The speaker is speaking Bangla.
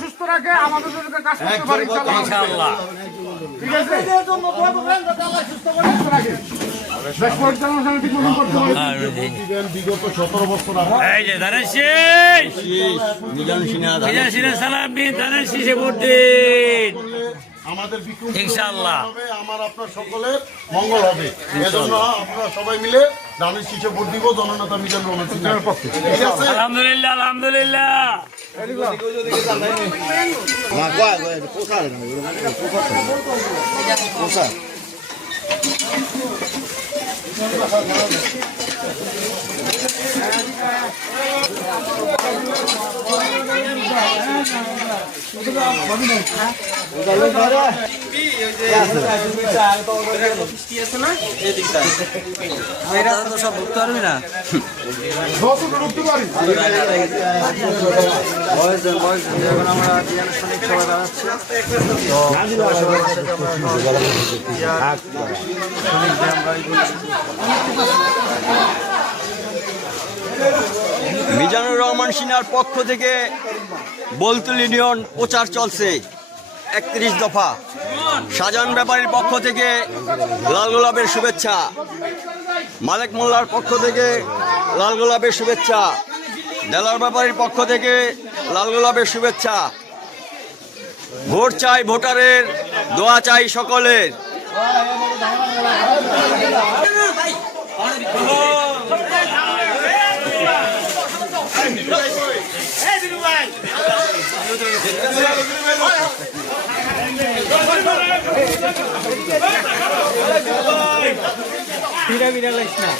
সুস্থ রাখে আমাদের কাজ করতে পারি ইনশাআল্লাহ। ঠিক আছে, বিগত 17 বছর আমাদের ইনশাআল্লাহ আমার আপনার সকলের মঙ্গল হবে। এজন্য আপনারা সবাই মিলে ধানের শীষে ভোট দিব জননেতা মিজান রহমানের পক্ষে। আলহামদুলিল্লাহ আলহামদুলিল্লাহ। সব ঢুকতে পারবি না, এখন আমরা আনুষ্ঠানিক সভা দাঁড়াচ্ছি। মিজানুর রহমান সিনহার পক্ষ থেকে বলতুল ইউনিয়ন প্রচার চলছে 31 দফা। শাহজাহান ব্যাপারীর পক্ষ থেকে লাল গোলাপের শুভেচ্ছা, মালেক মোল্লার পক্ষ থেকে লাল গোলাপের শুভেচ্ছা, দেলার ব্যাপারীর পক্ষ থেকে লাল গোলাপের শুভেচ্ছা। ভোট চাই ভোটারের, দোয়া চাই সকলের। বিড়া বিড়া লাগছে না।